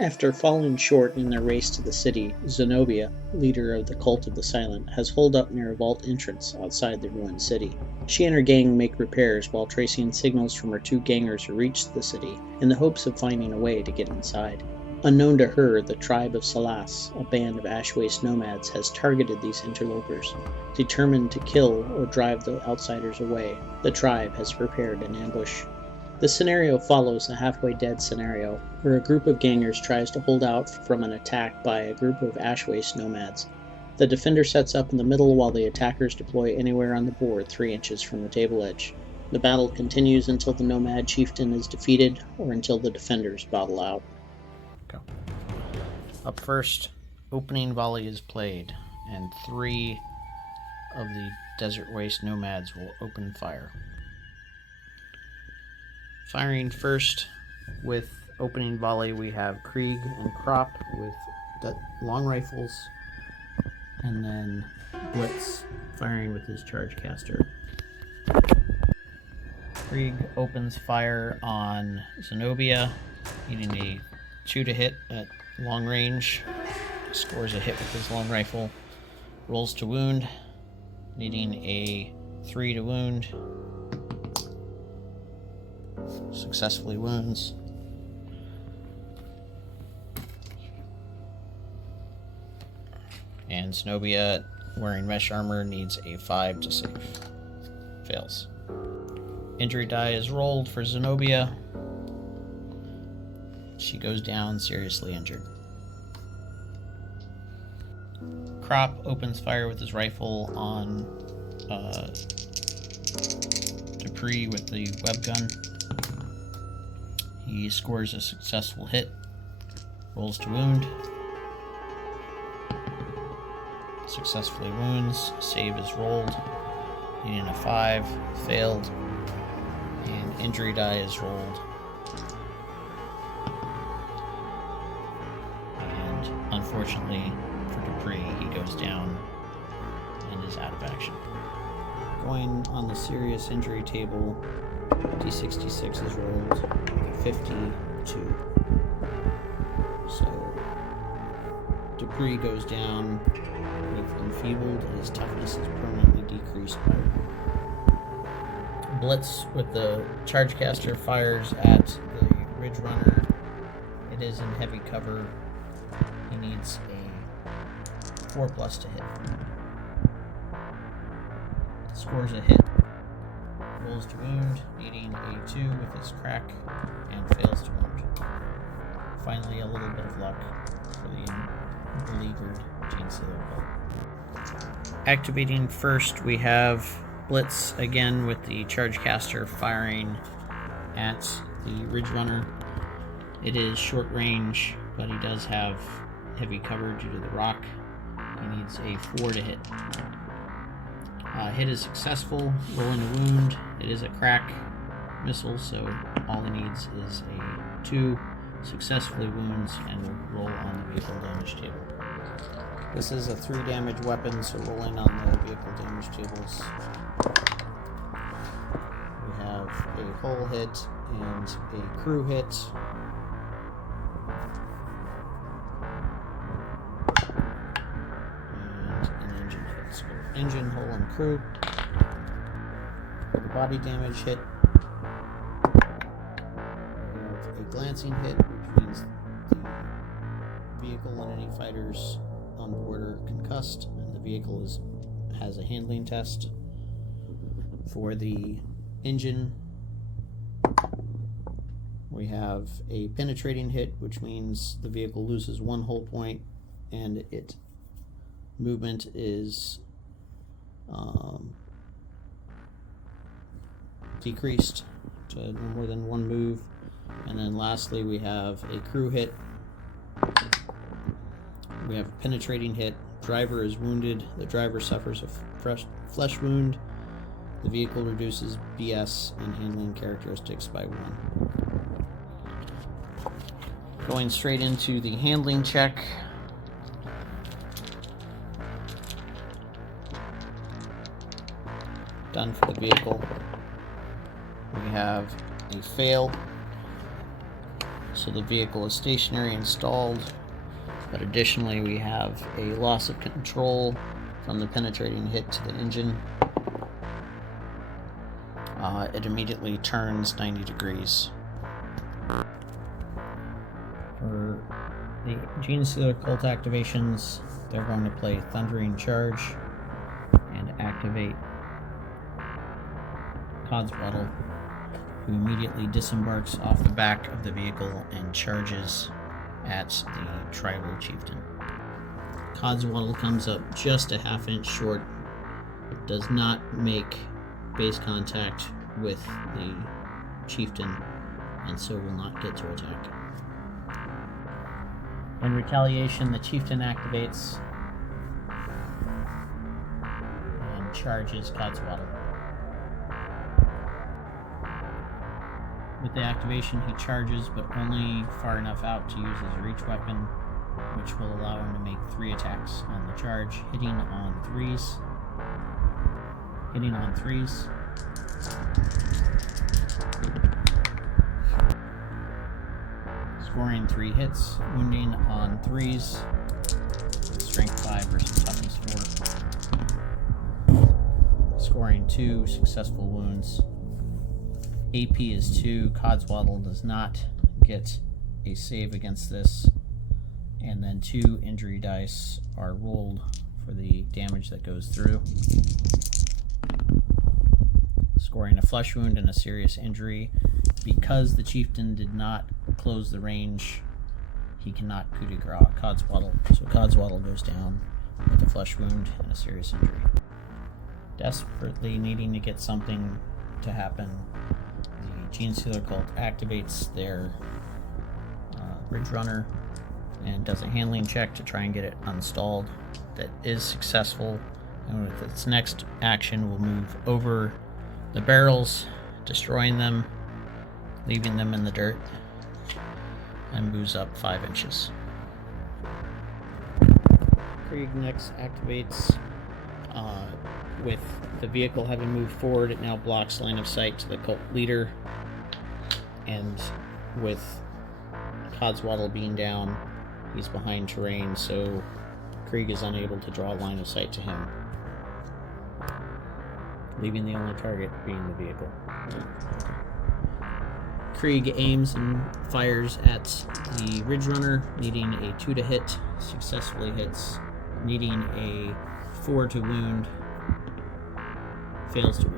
After falling short in their race to the city, Zenobia, leader of the Cult of the Silent, has holed up near a vault entrance outside the ruined city. She and her gang make repairs while tracing signals from her two gangers who reached the city, in the hopes of finding a way to get inside. Unknown to her, the tribe of Salas, a band of Ash Waste Nomads, has targeted these interlopers. Determined to kill or drive the outsiders away, the tribe has prepared an ambush. The scenario follows a halfway dead scenario, where a group of gangers tries to hold out from an attack by a group of Ash Waste Nomads. The defender sets up in the middle while the attackers deploy anywhere on the board 3 inches from the table edge. The battle continues until the Nomad chieftain is defeated, or until the defenders battle out. Go. Up first, opening volley is played, and 3 of the Desert Waste Nomads will open fire. Firing first with opening volley, we have Krieg and Krop with long rifles, and then Blitz firing with his charge caster. Krieg opens fire on Zenobia, needing a 2 to hit at long range. Scores a hit with his long rifle. Rolls to wound, needing a 3 to wound. Successfully wounds. And Zenobia, wearing mesh armor, needs a 5 to save. Fails. Injury die is rolled for Zenobia. She goes down seriously injured. Krop opens fire with his rifle on Dupree with the web gun. He scores a successful hit, rolls to wound, successfully wounds, save is rolled, needing a 5, failed, and injury die is rolled. And unfortunately for Dupree, he goes down and is out of action. Going on the serious injury table, D66 is rolled, 52. So Dupree goes down with enfeebled, and his toughness is permanently decreased by 1. Blitz with the charge caster fires at the Ridge Runner. It is in heavy cover. He needs a 4+ to hit. Scores a hit. Rolls to wound, needing a 2 with his crack, and fails to wound. Finally, a little bit of luck for the beleaguered Chainsailor. Activating first, we have Blitz again with the charge caster firing at the Ridge Runner. It is short range, but he does have heavy cover due to the rock. He needs a 4 to hit. Hit is successful, rolling a wound. It is a crack missile, so all he needs is a 2, successfully wounds, and will roll on the vehicle damage table. This is a 3 damage weapon, so rolling on the vehicle damage tables. We have a hull hit and a crew hit. Engine, hull, and crew. The body damage hit. We have a glancing hit, which means the vehicle and any fighters on board are concussed, and the vehicle has a handling test. For the engine, we have a penetrating hit, which means the vehicle loses 1 hull point, and its movement is decreased to no more than 1 move. And then lastly, we have a crew hit. We have a penetrating hit. Driver is wounded. The driver suffers a flesh wound. The vehicle reduces BS and handling characteristics by 1. Going straight into the handling check. Done for the vehicle. We have a fail. so the vehicle is stationary and stalled, but additionally we have a loss of control from the penetrating hit to the engine. It immediately turns 90 degrees. For the Gene Stealer Cult activations, they're going to play Thundering Charge and activate Codswaddle, who immediately disembarks off the back of the vehicle and charges at the tribal chieftain. Codswaddle comes up just a half-inch short, does not make base contact with the chieftain, and so will not get to attack. In retaliation, the chieftain activates and charges Codswaddle. With the activation, he charges, but only far enough out to use his reach weapon, which will allow him to make 3 attacks on the charge, hitting on threes, scoring 3 hits, wounding on 3s, strength 5 versus toughness 4, scoring 2 successful wounds. AP is 2. Codswaddle does not get a save against this, and then 2 injury dice are rolled for the damage that goes through, scoring a flesh wound and a serious injury. Because the chieftain did not close the range, he cannot coup de grace Codswaddle, so Codswaddle goes down with a flesh wound and a serious injury. Desperately needing to get something to happen, the Gene Stealer Cult activates their Ridge Runner and does a handling check to try and get it unstalled. That is successful, and with its next action will move over the barrels, destroying them, leaving them in the dirt, and moves up 5 inches. Krieg next activates. With the vehicle having moved forward, it now blocks line of sight to the cult leader, and with Codswaddle being down, he's behind terrain, so Krieg is unable to draw line of sight to him, leaving the only target being the vehicle. Krieg aims and fires at the Ridge Runner, needing a 2 to hit, successfully hits, needing a 4 to wound, fails to wound.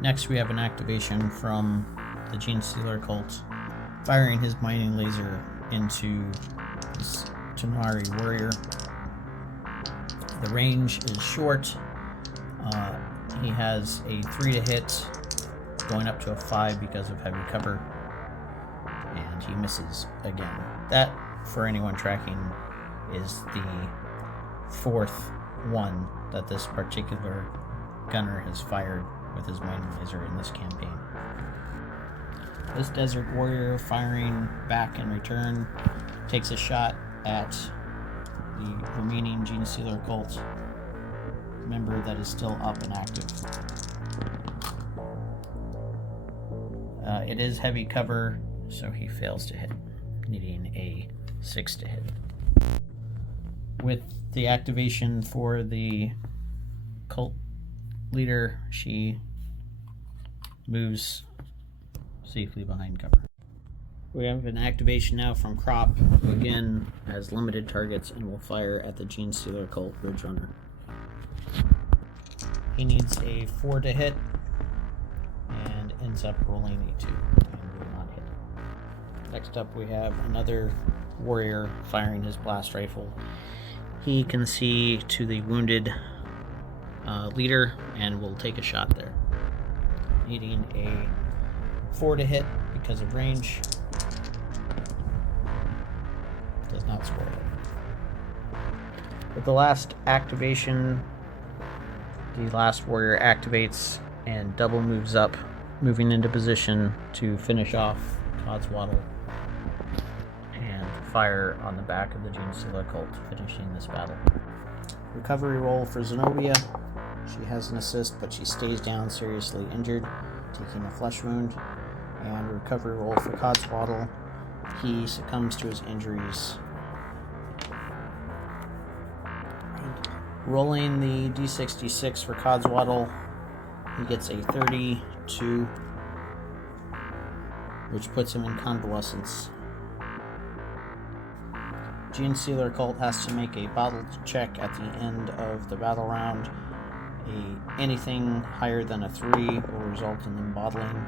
Next, we have an activation from the Gene Stealer Cult, firing his mining laser into this Tanari warrior. The range is short. He has a 3 to hit, going up to a 5 because of heavy cover, and he misses again. That, for anyone tracking, is the 4th one that this particular gunner has fired with his mining laser in this campaign. This desert warrior, firing back in return, takes a shot at the remaining Gene Stealer Cult member that is still up and active. It is heavy cover, so he fails to hit, needing a 6 to hit. With the activation for the cult leader, she moves safely behind cover. We have an activation now from Crop, who again has limited targets and will fire at the Gene Stealer Cult Ridge Runner. He needs a 4 to hit and ends up rolling a 2 and will not hit. Next up, we have another warrior firing his blast rifle. He can see to the wounded leader and will take a shot there, needing a 4 to hit because of range. Does not score it. With the last activation, the last warrior activates and double moves up, moving into position to finish off Codswaddle and fire on the back of the Gene Stealer Cult, finishing this battle. Recovery roll for Zenobia. She has an assist, but she stays down seriously injured, taking a flesh wound, And recovery roll for Codswaddle. He succumbs to his injuries. Rolling the d66 for Codswaddle, he gets a 32, which puts him in convalescence. Genestealer Cult has to make a battle check at the end of the battle round. Anything higher than a 3 will result in them bottling.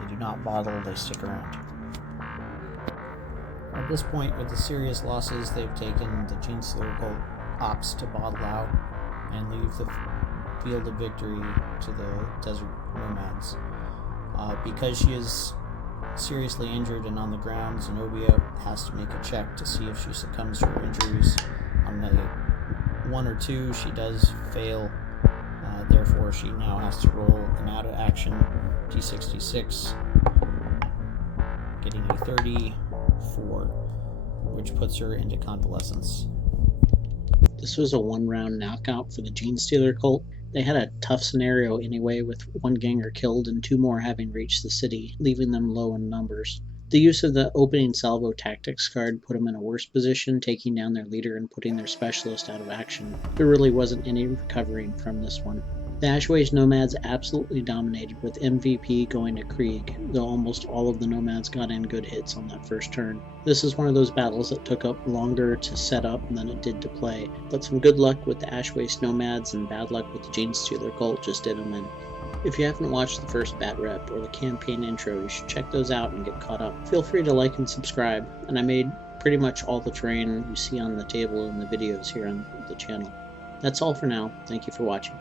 They do not bottle, they stick around. At this point, with the serious losses they've taken, the Genestealer Cult opts to bottle out and leave the field of victory to the Desert Nomads. Because she is seriously injured and on the ground, Zenobia has to make a check to see if she succumbs to her injuries. On the 1 or 2, she does fail. Therefore, she now has to roll an out-of-action d66, getting a 34, which puts her into convalescence. This was a one-round knockout for the Genestealer Cult. They had a tough scenario anyway, with one ganger killed and 2 more having reached the city, leaving them low in numbers. The use of the opening salvo tactics card put them in a worse position, taking down their leader and putting their specialist out of action. There really wasn't any recovering from this one. The Ash Waste Nomads absolutely dominated, with MVP going to Krieg, though almost all of the Nomads got in good hits on that first turn. This is one of those battles that took up longer to set up than it did to play, but some good luck with the Ash Waste Nomads and bad luck with the Genestealer Cult just did them in. If you haven't watched the first Bat Rep or the campaign intro, you should check those out and get caught up. Feel free to like and subscribe, and I made pretty much all the terrain you see on the table in the videos here on the channel. That's all for now. Thank you for watching.